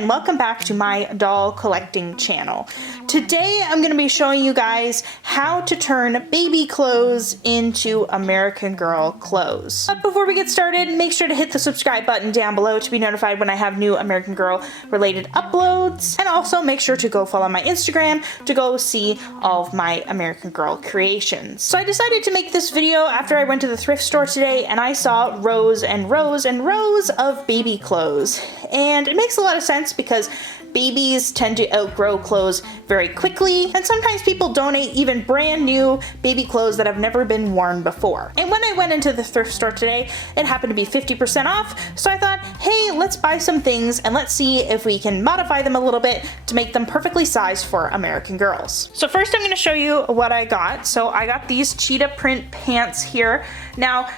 and welcome back to my doll collecting channel. Today I'm going to be showing you guys how to turn baby clothes into American Girl clothes. But before we get started, make sure to hit the subscribe button down below to be notified when I have new American Girl related uploads, and also make sure to go follow my Instagram to go see all of my American Girl creations. So I decided to make this video after I went to the thrift store today and I saw rows and rows and rows of baby clothes. And it makes a lot of sense because babies tend to outgrow clothes very quickly, and sometimes people donate even brand new baby clothes that have never been worn before. And when I went into the thrift store today, it happened to be 50% off, so I thought, hey, let's buy some things and let's see if we can modify them a little bit to make them perfectly sized for American girls. So first I'm going to show you what I got. So I got these cheetah print pants here. Now,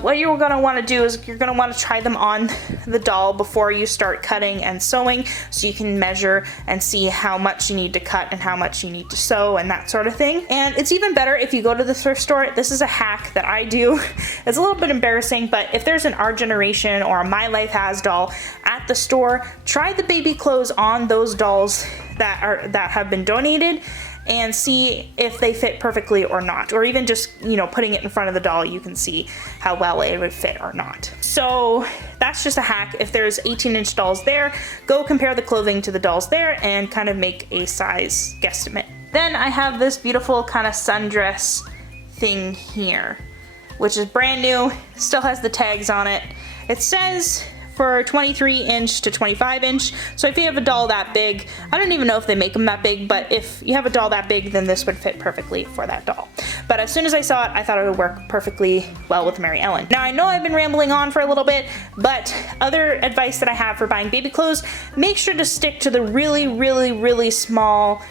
what you're going to want to do is you're going to want to try them on the doll before you start cutting and sewing, so you can measure and see how much you need to cut and how much you need to sew and that sort of thing. And it's even better if you go to the thrift store. This is a hack that I do. It's a little bit embarrassing, but if there's an Our Generation or a My Life Has doll at the store, try the baby clothes on those dolls that have been donated and see if they fit perfectly or not, or even just, you know, putting it in front of the doll, you can see how well it would fit or not. So that's just a hack. If there's 18-inch dolls there, go compare the clothing to the dolls there and kind of make a size guesstimate. Then I have this beautiful kind of sundress thing here, which is brand new, still has the tags on it. It says for 23-inch to 25-inch. So if you have a doll that big, I don't even know if they make them that big, but if you have a doll that big, then this would fit perfectly for that doll. But as soon as I saw it, I thought it would work perfectly well with Mary Ellen. Now I know I've been rambling on for a little bit, but other advice that I have for buying baby clothes, make sure to stick to the really small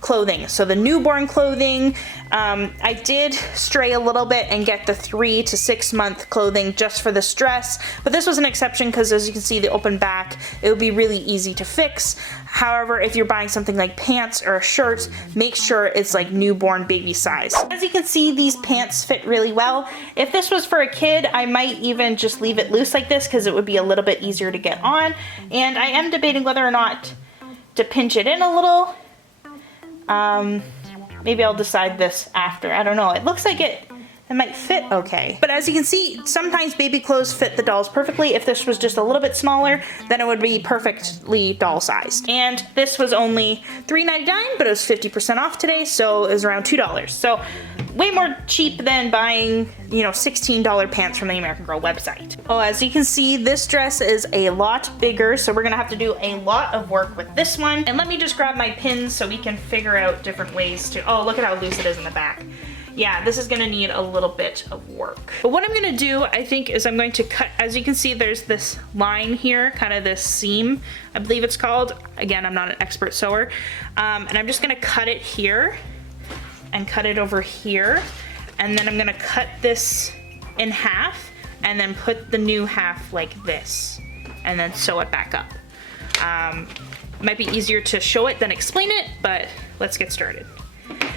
clothing. So the newborn clothing, I did stray a little bit and get the 3 to 6 month clothing just for this dress, but this was an exception because, as you can see, the open back, it would be really easy to fix. However, if you're buying something like pants or a shirt, make sure it's like newborn baby size. As you can see, these pants fit really well. If this was for a kid, I might even just leave it loose like this because it would be a little bit easier to get on. And I am debating whether or not to pinch it in a little. Maybe I'll decide this after. I don't know. It looks like it might fit okay. But as you can see, sometimes baby clothes fit the dolls perfectly. If this was just a little bit smaller, then it would be perfectly doll sized. And this was only $3.99, but it was 50% off today, so it was around $2. So way more cheap than buying, you know, $16 pants from the American Girl website. Oh, as you can see, this dress is a lot bigger, so we're gonna have to do a lot of work with this one. And let me just grab my pins so we can figure out different ways to, oh, look at how loose it is in the back. Yeah, this is gonna need a little bit of work. But what I'm gonna do, I think, is I'm going to cut, as you can see, there's this line here, kind of this seam, I believe it's called. Again, I'm not an expert sewer. And I'm just gonna cut it here and cut it over here. And then I'm gonna cut this in half and then put the new half like this and then sew it back up. Might be easier to show it than explain it, but let's get started.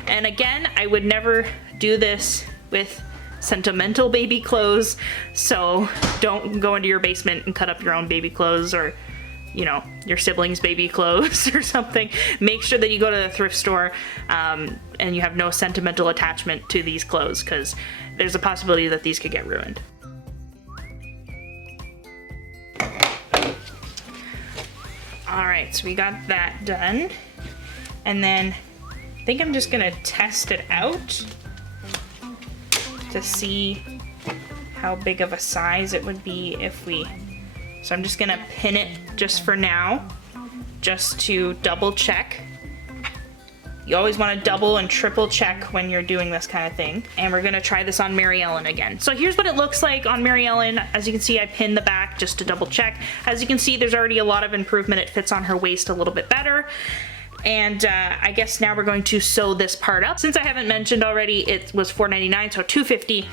And again, I would never do this with sentimental baby clothes, so don't go into your basement and cut up your own baby clothes, or, you know, your siblings' baby clothes or something. Make sure that you go to the thrift store and you have no sentimental attachment to these clothes, because there's a possibility that these could get ruined. Alright, so we got that done. And then I think I'm just gonna test it out to see how big of a size it would be if we, so I'm just gonna pin it just for now, just to double check. You always wanna double and triple check when you're doing this kind of thing. And we're gonna try this on Mary Ellen again. So here's what it looks like on Mary Ellen. As you can see, I pinned the back just to double check. As you can see, there's already a lot of improvement. It fits on her waist a little bit better. And I guess now we're going to sew this part up. Since I haven't mentioned already, it was $4.99, so $2.50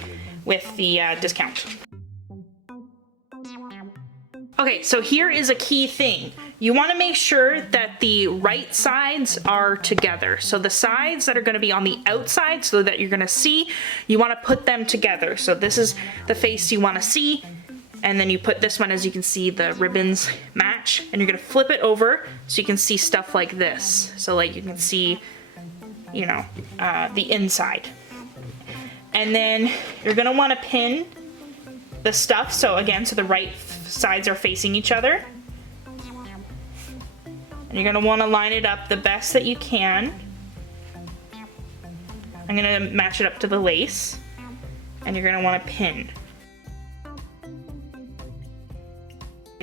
with the discount. Okay, so here is a key thing. You want to make sure that the right sides are together. So the sides that are going to be on the outside, so that you're going to see, you want to put them together. So this is the face you want to see, And then you put this one, as you can see, the ribbons match, and you're gonna flip it over so you can see stuff like this. So like you can see, you know, the inside. And then you're gonna wanna pin the stuff, so again, so the right sides are facing each other. And you're gonna wanna line it up the best that you can. I'm gonna match it up to the lace, and you're gonna wanna pin.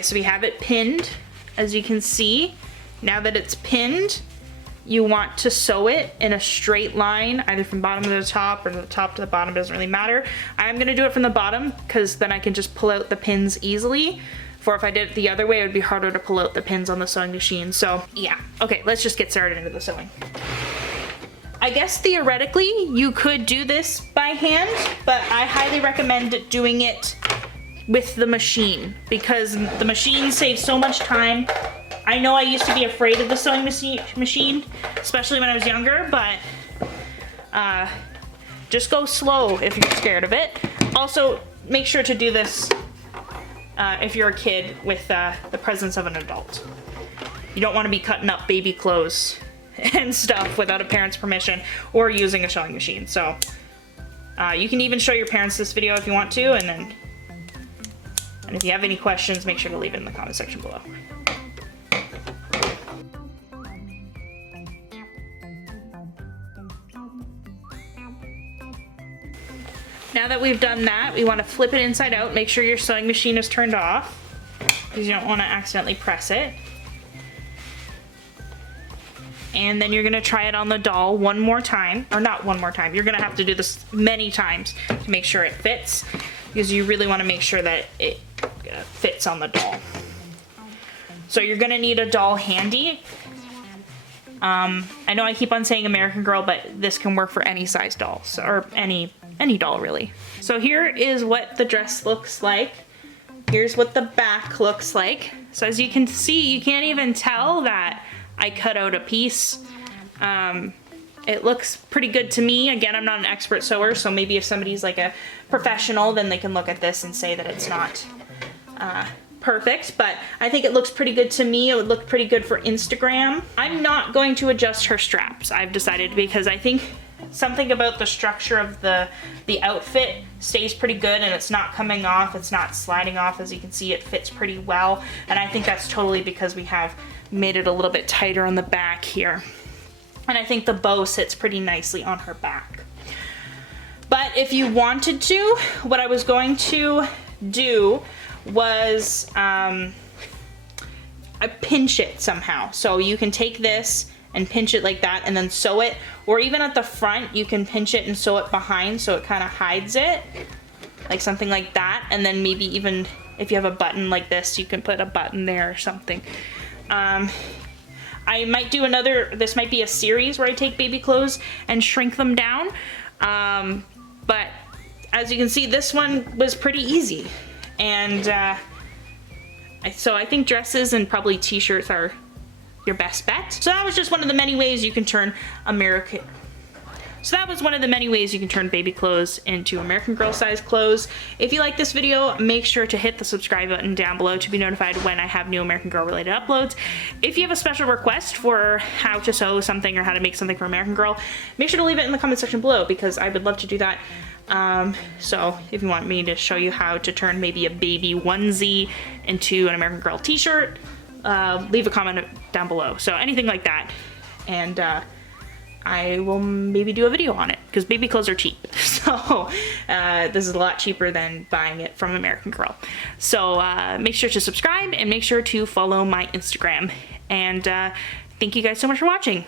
So we have it pinned, as you can see. Now that it's pinned, you want to sew it in a straight line, either from bottom to the top or the top to the bottom, doesn't really matter. I'm gonna do it from the bottom because then I can just pull out the pins easily. For if I did it the other way, it would be harder to pull out the pins on the sewing machine. So yeah, okay, let's just get started into the sewing. I guess theoretically you could do this by hand, but I highly recommend doing it with the machine because the machine saves so much time. I know I used to be afraid of the sewing machine, especially when I was younger, but just go slow if you're scared of it. Also, make sure to do this if you're a kid with the presence of an adult. You don't want to be cutting up baby clothes and stuff without a parent's permission or using a sewing machine. So you can even show your parents this video if you want to, and if you have any questions, make sure to leave it in the comment section below. Now that we've done that, we want to flip it inside out. Make sure your sewing machine is turned off because you don't want to accidentally press it. And then you're going to try it on the doll one more time, or not one more time. You're going to have to do this many times to make sure it fits, because you really want to make sure that it fits on the doll. So you're going to need a doll handy. I know I keep on saying American Girl, but this can work for any size doll, so, or any doll really. So here is what the dress looks like. Here's what the back looks like. So as you can see, you can't even tell that I cut out a piece. It looks pretty good to me. Again, I'm not an expert sewer, so maybe if somebody's like a professional, then they can look at this and say that it's not perfect, but I think it looks pretty good to me. It would look pretty good for Instagram. I'm not going to adjust her straps, I've decided, because I think something about the structure of the outfit stays pretty good, and it's not coming off, it's not sliding off. As you can see, it fits pretty well, and I think that's totally because we have made it a little bit tighter on the back here. And I think the bow sits pretty nicely on her back. But if you wanted to, what I was going to do was I pinch it somehow. So you can take this and pinch it like that and then sew it, or even at the front you can pinch it and sew it behind so it kind of hides it, like something like that. And then maybe even if you have a button like this, you can put a button there or something. I might do this might be a series where I take baby clothes and shrink them down, but as you can see, this one was pretty easy. And so I think dresses and probably t-shirts are your best bet. So that was just one of the many ways you can turn baby clothes into American Girl size clothes. If you like this video, make sure to hit the subscribe button down below to be notified when I have new American Girl related uploads. If you have a special request for how to sew something or how to make something for American Girl, make sure to leave it in the comment section below, because I would love to do that. So if you want me to show you how to turn maybe a baby onesie into an American Girl t-shirt, leave a comment down below. So anything like that, and I will maybe do a video on it, because baby clothes are cheap. So this is a lot cheaper than buying it from American Girl. So make sure to subscribe and make sure to follow my Instagram. And thank you guys so much for watching.